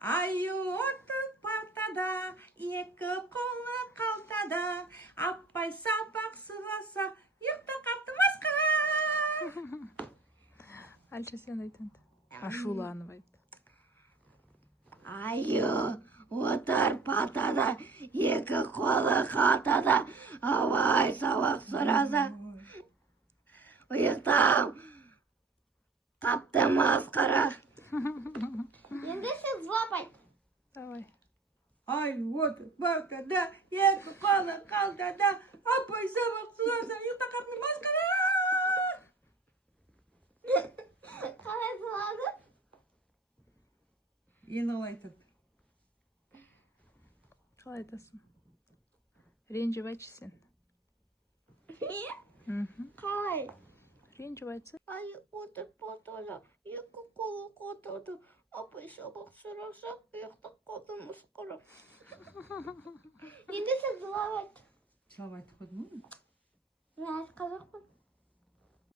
Аю отыр партада, екі қолы қалтада, апай сабақ сыйласа, ұйықтап қапты масқара. Альша сен айт енді. Ашуланып айт. Аю отыр партада, екі қолы қалтада, апай сабақ сұраса, ұйықтап қапты масқара. Енді сен жылап айт. Давай. Аю отыр партада, екі қолы қалтада, апай сабақ сыйласа, ұйықтап қапты масқара. Қалай жылады? Енді қалай айтады? Қалай айтасың? Ренжіп айтшы сен. Не? Қалай? Ренжіп айтса. Аю отыр партада, екі қолы қалтада, апай сабақ сұраса, ұйықтап қалды масқара. Енді сен жылап айт. Жылап айтып қойдың ғой. Мен айтқан жоқпын.